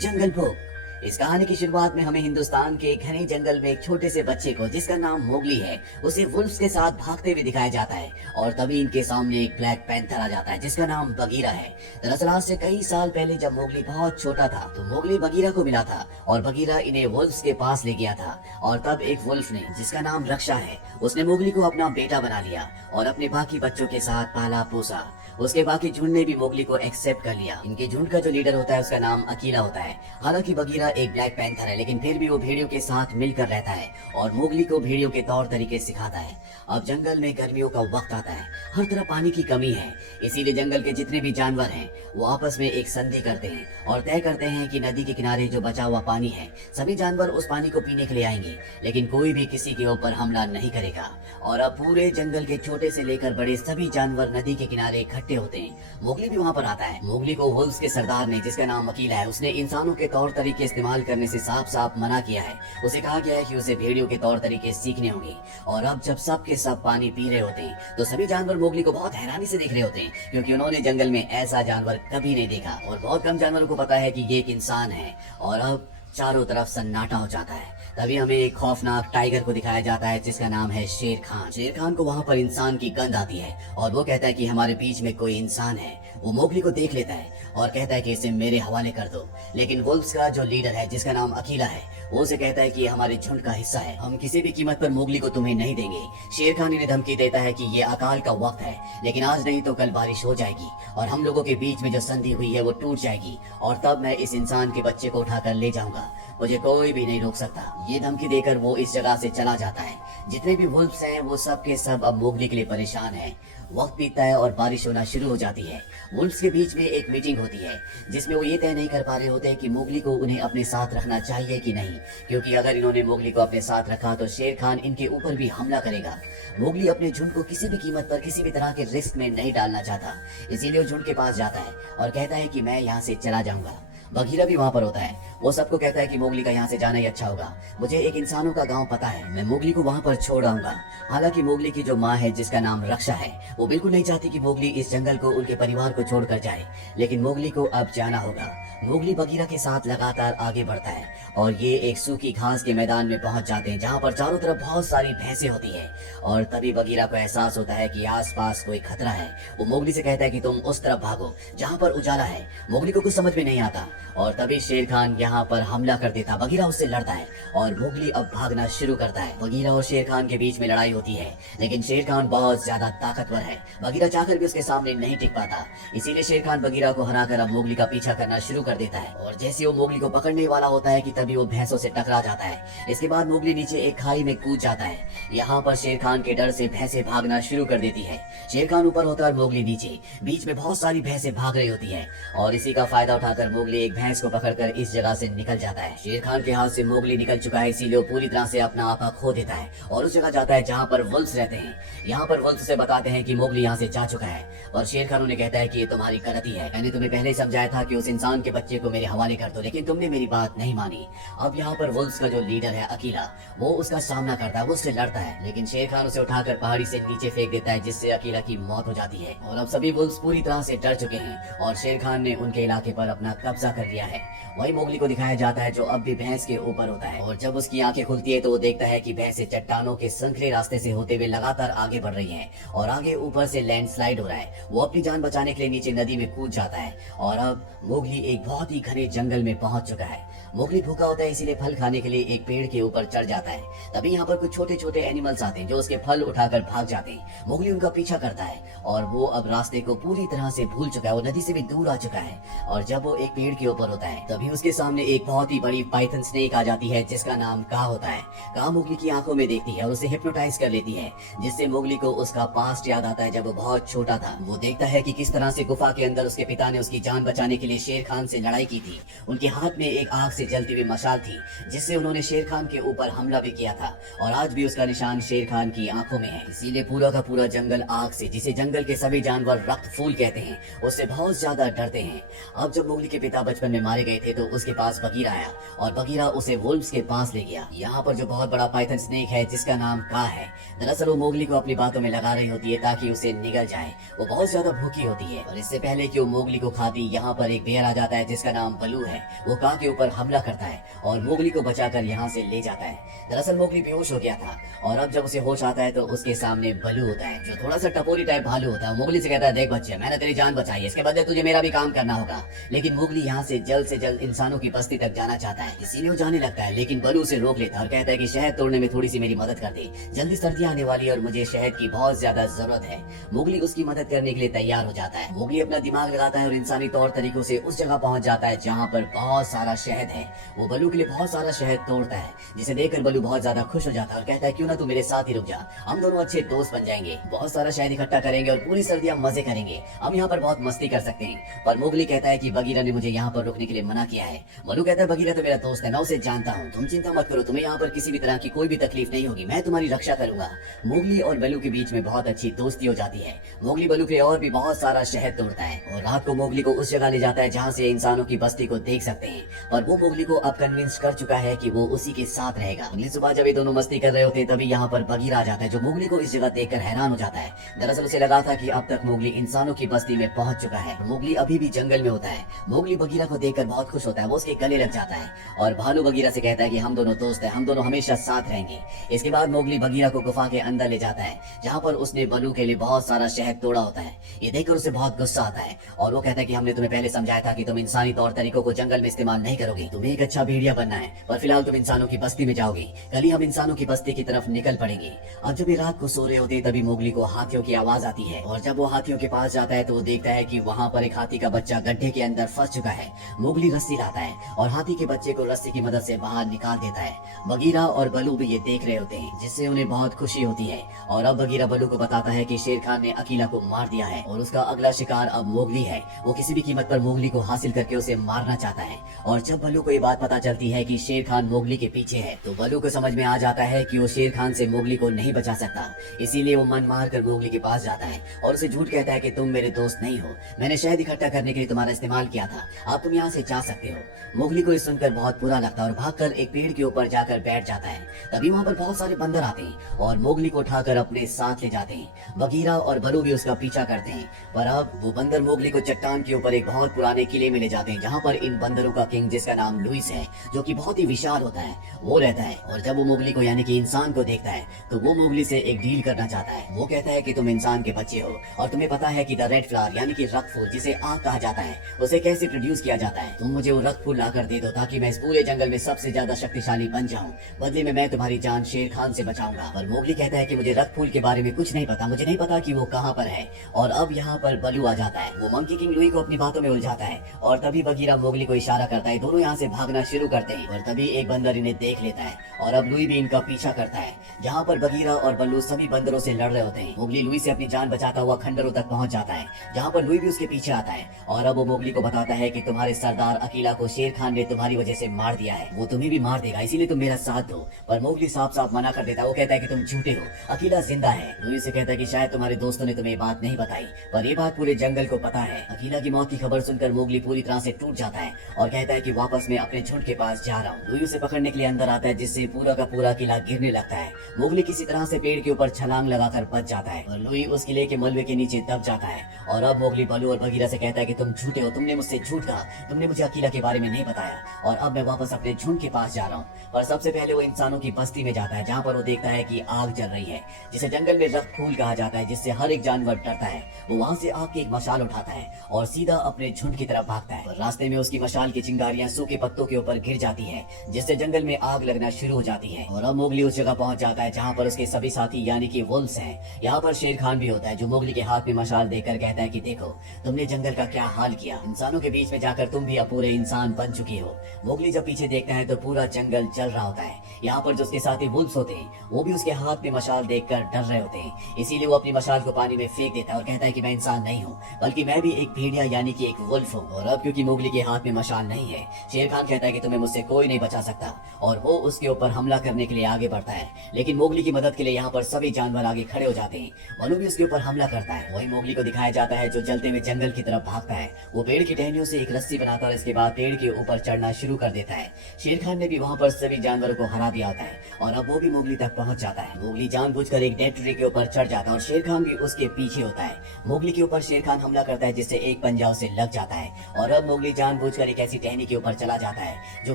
जंगल book. इस कहानी की शुरुआत में हमें हिंदुस्तान के घने जंगल में एक छोटे से बच्चे को, जिसका नाम मोगली है, उसे वुल्फ्स के साथ भागते हुए दिखाया जाता है। और तभी इनके सामने एक ब्लैक पैंथर आ जाता है जिसका नाम बगीरा है। दरअसल आज से कई साल पहले जब मोगली बहुत छोटा था तो मोगली बगीरा को मिला था और बगीरा इन्हें वुल्फ्स के पास ले गया था। और तब एक वुल्फ ने, जिसका नाम रक्षा है, उसने मोगली को अपना बेटा बना लिया और अपने बाकी बच्चों के साथ पाला पोसा। उसके बाकी झुंड ने भी मोगली को एक्सेप्ट कर लिया। इनके झुंड का जो लीडर होता है उसका नाम अकीला होता है। हालांकि बगीरा एक ब्लैक पैंथर है, लेकिन फिर भी वो भेड़ियों के साथ मिलकर रहता है और मोगली को भेड़ियों के तौर तरीके सिखाता है। अब जंगल में गर्मियों का वक्त आता है, हर तरफ पानी की कमी है, इसीलिए जंगल के जितने भी जानवर हैं वो आपस में एक संधि करते हैं और तय करते हैं कि नदी के किनारे जो बचा हुआ पानी है, सभी जानवर उस पानी को पीने के लिए आएंगे, लेकिन कोई भी किसी के ऊपर हमला नहीं करेगा। और अब पूरे जंगल के छोटे से लेकर बड़े सभी जानवर नदी के किनारे इकट्ठे होते हैं। मोगली भी वहाँ पर आता है। मोगली को वुल्फ्स के सरदार ने, जिसका नाम अकीला है, उसने इंसानों के तौर तरीके इस्तेमाल करने से साफ साफ मना किया है। उसे कहा गया है कि उसे भेड़ियों के तौर तरीके सीखने होंगे। और अब जब सब के सब पानी पी रहे होते हैं तो सभी जानवर मोगली को बहुत हैरानी से देख रहे होते हैं, क्योंकि उन्होंने जंगल में ऐसा जानवर कभी नहीं देखा और बहुत कम जानवरों को पता है कि ये एक इंसान है। और अब चारों तरफ सन्नाटा हो जाता है। तभी हमें एक खौफनाक टाइगर को दिखाया जाता है जिसका नाम है शेर खान। शेर खान को वहाँ पर इंसान की गंध आती है और वो कहता है कि हमारे बीच में कोई इंसान है। वो मोगली को देख लेता है और कहता है कि इसे मेरे हवाले कर दो। लेकिन वुल्फ्स का जो लीडर है, जिसका नाम अकीला है, वो उसे कहता है कि ये हमारे झुंड का हिस्सा है, हम किसी भी कीमत पर मोगली को तुम्हें नहीं देंगे। शेर खान इन्हें धमकी देता है कि ये अकाल का वक्त है, लेकिन आज नहीं तो कल बारिश हो जाएगी और हम लोगों के बीच में जो संधि हुई है वो टूट जाएगी और तब मैं इस इंसान के बच्चे को उठाकर ले जाऊंगा, मुझे कोई भी नहीं रोक सकता। ये धमकी देकर वो इस जगह से चला जाता है। जितने भी वुल्फ्स हैं वो सब के सब अब मोगली के लिए परेशान हैं। वक्त बीतता है और बारिश होना शुरू हो जाती है। वुल्फ्स के बीच में एक मीटिंग होती है जिसमें वो ये तय नहीं कर पा रहे होते कि मोगली को उन्हें अपने साथ रखना चाहिए कि नहीं, क्योंकि अगर इन्होंने मोगली को अपने साथ रखा तो शेर खान इनके ऊपर भी हमला करेगा। मोगली अपने झुंड को किसी भी कीमत पर किसी भी तरह के रिस्क में नहीं डालना चाहता, इसीलिए वो झुंड के पास जाता है और कहता है कि मैं यहाँ से चला जाऊंगा। बगीरा भी वहाँ पर होता है। वो सबको कहता है कि मोगली का यहाँ से जाना ही अच्छा होगा, मुझे एक इंसानों का गांव पता है, मैं मोगली को वहाँ पर छोड़ आऊंगा। हालांकि मोगली की जो माँ है, जिसका नाम रक्षा है, वो बिल्कुल नहीं चाहती कि मोगली इस जंगल को उनके परिवार को छोड़कर जाए, लेकिन मोगली को अब जाना होगा। मोगली बगीरा के साथ लगातार आगे बढ़ता है और ये एक सूखी घास के मैदान में पहुंच जाते हैं जहाँ पर चारों तरफ बहुत सारी भैंसें होती है। और तभी बगीरा को एहसास होता है कि आसपास कोई खतरा है। वो मोगली से कहता है कि तुम उस तरफ भागो जहाँ पर उजाला है। मोगली को कुछ समझ में नहीं आता और तभी शेर खान यहाँ पर हमला कर देता। बगीरा उससे लड़ता है और मोगली अब भागना शुरू करता है। बगीरा और शेर खान के बीच में लड़ाई होती है, लेकिन शेर खान बहुत ज्यादा ताकतवर है। बगीरा चाहकर भी उसके सामने नहीं टिक पाता, इसीलिए शेर खान बगीरा को हराकर अब मोगली का पीछा करना शुरू कर देता है। और जैसे वो मोगली को पकड़ने वाला होता है कि तभी वो भैंसों से टकरा जाता है। इसके बाद मोगली नीचे एक खाई में कूद जाता है। यहाँ पर शेर खान के डर से भैंसें भागना शुरू कर देती है। शेर खान ऊपर होता है और मोगली नीचे। बीच में बहुत सारी भैंसें भाग रही होती है और इसी का फायदा उठाकर मोगली एक भैंस को पकड़कर इस जगह से निकल जाता है। शेर खान के हाथ से मोगली निकल चुका है, इसीलिए वो पूरी तरह से अपना आपा खो देता है और उस जगह जाता है जहाँ पर वुल्फ्स रहते हैं। यहाँ पर वुल्फ्स से बताते हैं कि मोगली यहाँ से जा चुका है और शेर खान उन्हें कहता है कि ये तुम्हारी गलती है, मैंने तुम्हें पहले समझाया था कि उस इंसान के बच्चे को मेरे हवाले कर दो, लेकिन तुमने मेरी बात नहीं मानी। अब यहाँ पर वुल्फ्स का जो लीडर है अकीला, वो उसका सामना करता है, वो उससे लड़ता है, लेकिन शेर खान उसे उठाकर पहाड़ी से नीचे फेंक देता है, जिससे अकीला की मौत हो जाती है। और अब सभी वुल्फ्स पूरी तरह से डर चुके हैं और शेर खान ने उनके इलाके पर अपना कब्जा कर लिया है। वही मोगली को दिखाया जाता है जो अब भी भैंस के ऊपर होता है और जब उसकी आंखें खुलती है तो वो देखता है कि भैंसें चट्टानों के संकरे रास्ते से होते हुए लगातार आगे बढ़ रही हैं और आगे ऊपर से लैंडस्लाइड हो रहा है। वो अपनी जान बचाने के लिए नीचे नदी में कूद जाता है और अब मोगली एक बहुत ही घने जंगल में पहुंच चुका है। मोगली भूखा होता है, इसीलिए फल खाने के लिए एक पेड़ के ऊपर चढ़ जाता है। तभी यहाँ पर कुछ छोटे छोटे एनिमल्स आते हैं जो उसके फल उठाकर भाग जाते हैं। मोगली उनका पीछा करता है और वो अब रास्ते को पूरी तरह से भूल चुका है, वो नदी से भी दूर आ चुका है। और जब वो एक पेड़ के ऊपर होता है तभी उसके सामने एक बहुत ही बड़ी पाइथन स्नेक आ जाती है जिसका नाम का होता है। का मोगली की आंखों में देखती है और उसे हिप्नोटाइज कर लेती है, जिससे मोगली को उसका पास्ट याद आता है जब वो बहुत छोटा था। वो देखता है कि किस तरह से गुफा के अंदर उसके पिता ने उसकी जान बचाने के लिए शेर खान से लड़ाई की थी। उनके हाथ में एक आग से जलती हुई मशाल थी जिससे उन्होंने शेर खान के ऊपर हमला भी किया था और आज भी उसका निशान शेर खान की आंखों में है। इसीलिए पूरा का पूरा जंगल आग से, जिसे जंगल के सभी जानवर रक्त फूल कहते हैं, उससे बहुत ज्यादा डरते हैं। अब जब मोगली के पिता बचपन में मारे गए थे तो उसके पास बगीरा आया और बगीरा उसे वुल्फ्स के पास ले गया। यहाँ पर जो बहुत बड़ा पाइथन स्नेक है जिसका नाम का है, दरअसल वो मोगली को अपनी बातों में लगा रही होती है ताकि उसे निगल जाए। वो बहुत ज्यादा भूखी होती है और इससे पहले कि वो मोगली को खाती, यहाँ पर एक बेर आ जाता है जिसका नाम बलू है, वो कां के ऊपर हमला करता है और मोगली को बचाकर यहाँ से ले जाता है। दरअसल मोगली बेहोश हो गया था और अब जब उसे होश आता है तो उसके सामने बलू होता है, जो थोड़ा सा टपोरी टाइप भालू होता है। मोगली से कहता है, देख बच्चे, मैंने तेरी जान बचाई है, इसके बदले तुझे मेरा भी काम करना होगा। लेकिन मोगली यहाँ से जल्द इंसानों की बस्ती तक जाना चाहता है, इसीलिए वो जाने लगता है। लेकिन बलू उसे रोक लेता है और कहता है कि शहद तोड़ने में थोड़ी सी मेरी मदद कर दे, जल्दी सर्दियां आने वाली है और मुझे शहद की बहुत ज्यादा जरूरत है। मोगली उसकी मदद करने के लिए तैयार हो जाता है। मोगली अपना दिमाग लगाता है और इंसानी तौर तरीकों से उस जगह पहुंच जाता है जहाँ पर बहुत सारा शहद है। वो बलू के लिए बहुत सारा शहद तोड़ता है, जिसे देखकर बलू बहुत ज्यादा खुश हो जाता है और कहता है, क्यों ना तू मेरे साथ ही रुक जा, हम दोनों अच्छे दोस्त बन जाएंगे, बहुत सारा शहद इकट्ठा करेंगे और पूरी सर्दियां मजे करेंगे, हम यहाँ पर बहुत मस्ती कर सकते हैं। पर मोगली कहता है कि बगीरा ने मुझे यहाँ पर रुकने के लिए मना किया है। बलू कहता है, बगीरा तो मेरा दोस्त है, मैं उसे जानता हूँ, तुम चिंता मत करो, तुम्हें यहाँ पर किसी भी तरह की कोई भी तकलीफ नहीं होगी, मैं तुम्हारी रक्षा करूंगा। मोगली और बलू के बीच में बहुत अच्छी दोस्ती हो जाती है। मोगली बलू के और भी बहुत सारा शहद तोड़ता है और रात को मोगली को उस जगह ले जाता है जहाँ से इंसानों की बस्ती को देख सकते हैं। और वो मोगली को अब कन्विंस कर चुका है कि वो उसी के साथ रहेगा। अगली सुबह जब ये दोनों मस्ती कर रहे होते हैं तभी यहाँ पर बगीरा आ जाता है, जो मोगली को इस जगह देखकर हैरान हो जाता है। दरअसल उसे लगा था कि अब तक मोगली इंसानों की बस्ती में पहुंच चुका है, मोगली अभी भी जंगल में होता है। मोगली बगीरा को देखकर बहुत खुश होता है, वो उसके गले लग जाता है और भालू बगीरा से कहता है कि हम दोनों दोस्त हैं, हम दोनों हमेशा साथ रहेंगे। इसके बाद मोगली बगीरा को गुफा के अंदर ले जाता है, जहाँ पर उसने बलू के लिए बहुत सारा शहद तोड़ा होता है। ये देखकर उसे बहुत गुस्सा आता है और वो कहता है कि हमने तुम्हें पहले समझाया था कि तुम इंसानी तौर तरीकों को जंगल में इस्तेमाल नहीं करोगे, तुम्हें एक अच्छा भेड़िया बनना है, पर फिलहाल तुम इंसानों की बस्ती में जाओगे, कल ही हम इंसानों की बस्ती की तरफ निकल पड़ेंगे। अब जब ये रात को सो रहे होते तभी मोगली को हाथियों की आवाज आती है और जब वो हाथियों के पास जाता है तो वो देखता है कि वहाँ पर एक हाथी का बच्चा गड्ढे के अंदर फंस चुका है। मोगली रस्सी लाता है और हाथी के बच्चे को रस्सी की मदद से बाहर निकाल देता है। बगीरा और बलू भी ये देख रहे होते हैं, जिससे उन्हें बहुत खुशी होती है। और अब बगीरा बलू को बताता है कि शेर खान ने अकीला को मार दिया है और उसका अगला शिकार अब मोगली है। वो किसी भी कीमत पर मोगली को हासिल करके उसे मारना चाहता है। और जब बलू को ये बात पता चलती है कि शेर खान मोगली के पीछे है तो बलू को समझ में आ जाता है कि वो शेर खान से मोगली को नहीं बचा सकता। इसीलिए वो मन मार कर मोगली के पास जाता है और उसे झूठ कहता है कि तुम मेरे दोस्त नहीं हो, मैंने शहद इकट्ठा करने के लिए तुम्हारा इस्तेमाल किया था, अब तुम यहाँ से जा सकते हो। मोगली को ये सुनकर बहुत बुरा लगता है और भागकर एक पेड़ के ऊपर जाकर बैठ जाता है। तभी वहाँ पर बहुत सारे बंदर आते हैं और मोगली को उठाकर अपने साथ ले जाते हैं। बगीरा और बलू भी उसका पीछा करते हैं, पर अब वो बंदर मोगली को चट्टान के ऊपर एक बहुत पुराने किले में ले जाते हैं, जहाँ पर इन बंदरों का किंग, जिसका नाम लुइस है, जो कि बहुत ही विशाल होता है, वो रहता है। और जब वो मोगली को यानी कि इंसान को देखता है तो वो मोगली से एक डील करना चाहता है। वो कहता है कि तुम इंसान के बच्चे हो और तुम्हें पता है कि द रेड फ्लावर यानी कि रक्त फूल, जिसे आग कहा जाता है, उसे कैसे प्रोड्यूस किया जाता है। तुम मुझे वो रक्त फूल लाकर दे दो ताकि मैं इस पूरे जंगल में सबसे ज्यादा शक्तिशाली बन जाऊं, बदले में मैं तुम्हारी जान शेर खान से बचाऊंगा। पर मोगली कहता है कि मुझे रक्त फूल के बारे में कुछ नहीं पता, मुझे नहीं पता कि वो कहाँ पर है। और अब यहाँ पर बलू आ जाता है, वो मंकी किंग लुई को अपनी बातों में उलझाता है और तभी बगीरा मोगली को इशारा करता है, दोनों यहाँ से भागना शुरू करते हैं। और तभी एक बंदर इन्हें देख लेता है और अब लुई भी इनका पीछा करता है। जहाँ पर बगीरा और बल्लू सभी बंदरों से लड़ रहे होते हैं, मोगली लुई से अपनी जान बचाता हुआ खंडरों तक पहुंच जाता है, जहाँ पर लुई भी उसके पीछे आता है। और अब वो मोगली को बताता है कि तुम्हारे सरदार अकीला को शेर खान ने तुम्हारी वजह से मार दिया है, वो तुम्हें भी मार देगा, इसीलिए तुम मेरा साथ दो। पर मोगली साफ साफ मना कर देता है, वो कहता है कि तुम झूठे हो, अकीला जिंदा है। लुई से कहता है कि शायद तुम्हारे दोस्तों ने तुम्हें ये बात नहीं बताई, पर ये बात पूरे जंगल को पता है। अकीला की मौत की खबर सुनकर मोगली पूरी तरह से टूट जाता है और कहता है कि वापस मैं अपने झुंड के पास जा रहा हूँ। लुई उसे पकड़ने के लिए अंदर आता है, जिससे पूरा का पूरा किला गिरने लगता है। मोगली किसी तरह से पेड़ के ऊपर छलांग लगाकर बच जाता है और लुई उस किले के मलबे के नीचे दब जाता है। और अब मोगली बलू और बगीरा से कहता है कि तुम झूठे हो, तुमने मुझसे झूठ कहा, तुमने मुझे अकीला के बारे में नहीं बताया और अब मैं वापस अपने झुंड के पास जा रहा हूँ। पर सबसे पहले वो इंसानों की बस्ती में जाता है, जहाँ पर वो देखता है कि आग जल रही है, जिसे जंगल में रक्त फूल कहा जाता है, जिससे हर एक जानवर डरता है। वो वहाँ से आग की एक मशाल उठाता है और सीधा अपने झुंड की तरफ भागता है। और रास्ते में उसकी मशाल की चिंगारियां सूखे पत्तों के ऊपर गिर जाती है, जिससे जंगल में आग लगना शुरू हो जाती है। और अब मोगली उस जगह पहुंच जाता है जहाँ पर उसके सभी साथी यानी कि वुल्व्स हैं। यहाँ पर शेर खान भी होता है, जो मोगली के हाथ में मशाल देकर कहता है कि देखो तुमने जंगल का क्या हाल किया, इंसानों के बीच में जाकर तुम भी अब पूरे इंसान बन चुकी हो। मोगली जब पीछे देखता है तो पूरा जंगल जल रहा होता है। यहाँ पर जो उसके साथी वुल्व्स होते हैं वो भी उसके हाथ में मशाल देखकर डर रहे होते हैं, इसीलिए वो अपनी मशाल को पानी में फेंक देता है और कहता है कि मैं इंसान नहीं हूँ, बल्कि मैं भी एक भेड़िया यानी कि एक वुल्फ हूँ। और अब क्योंकि मोगली के हाथ में मशाल नहीं है, शेर खान कहता है कि तुम्हें मुझसे कोई नहीं बचा सकता और वो उसके ऊपर हमला करने के लिए आगे बढ़ता है। लेकिन मोगली की मदद के लिए यहाँ पर सभी जानवर आगे खड़े हो जाते हैं। बलू भी उसके ऊपर हमला करता है। वही मोगली को दिखाया जाता है जो जलते हुए जंगल की तरफ भागता है। वो पेड़ की टहनियों से एक रस्सी बनाता है और इसके बाद पेड़ के ऊपर चढ़ना शुरू कर देता है। शेर खान ने भी वहाँ पर सभी जानवरों को हरा दिया होता है और अब वो भी मोगली तक पहुंच जाता है। मोगली जानबूझकर एक डेड ट्री के ऊपर चढ़ जाता है और शेर खान भी उसके पीछे होता है। मोगली के ऊपर शेर खान हमला करता है, जिससे एक पंजा उसे लग जाता है और अब मोगली जानबूझकर एक ऐसी टहनी के ऊपर चला जाता है जो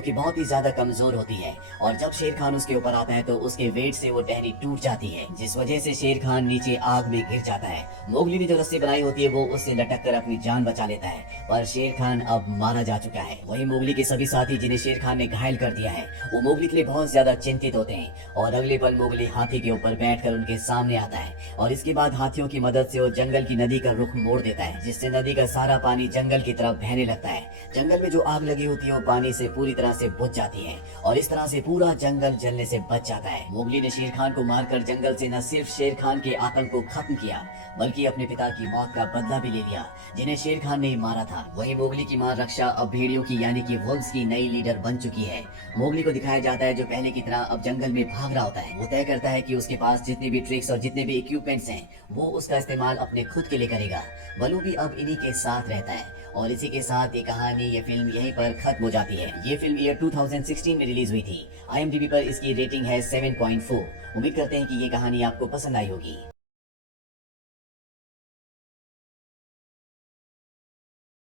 कि बहुत ही ज्यादा कमजोर होती है, और जब शेर खान उसके ऊपर आता है तो उसके वेट से वो टहनी टूट जाती है, जिस वजह से शेर खान नीचे आग में गिर जाता है। मोगली ने जो रस्सी बनाई होती है वो उससे लटक कर अपनी जान बचा लेता है, पर शेर खान अब मारा जा चुका है। वही मोगली के सभी साथी जिन्हें शेर खान ने घायल कर दिया है, वो मोगली के लिए बहुत ज्यादा चिंतित होते हैं, और अगले पल मोगली हाथी के ऊपर बैठकर उनके सामने आता है, और इसके बाद हाथियों की मदद से वो जंगल की नदी का रुख मोड़ देता है, जिससे नदी का सारा पानी जंगल की तरफ बहने लगता है। जंगल में जो आग लगी होती है वो पानी से पूरी तरह से बुझ जाती है, और इस तरह से पूरा जंगल जलने से बच जाता है। मोगली ने शेर खान को मारकर जंगल से न सिर्फ शेर खान के आतंक को खत्म किया, बल्कि अपने पिता की मौत का बदला भी ले लिया, जिन्हें शेर खान ने मारा था। वही मोगली की मां रक्षा अब भेड़ियों की यानी कि वुल्व्स की नई लीडर बन चुकी है। मोगली को दिखाया जाता है जो पहले की तरह अब जंगल में भाग रहा होता है। वो तय करता है कि उसके पास जितने भी ट्रिक्स और जितने भी इक्विपमेंट्स हैं वो उसका इस्तेमाल अपने खुद के लिए करेगा। बलू भी अब इन्हीं के साथ रहता है, और इसी के साथ ये कहानी, ये फिल्म यहीं पर खत्म हो जाती है। ये फिल्म ईयर 2016 में रिलीज हुई थी। IMDb पर इसकी रेटिंग है 7.4। उम्मीद करते हैं कि ये कहानी आपको पसंद आई होगी।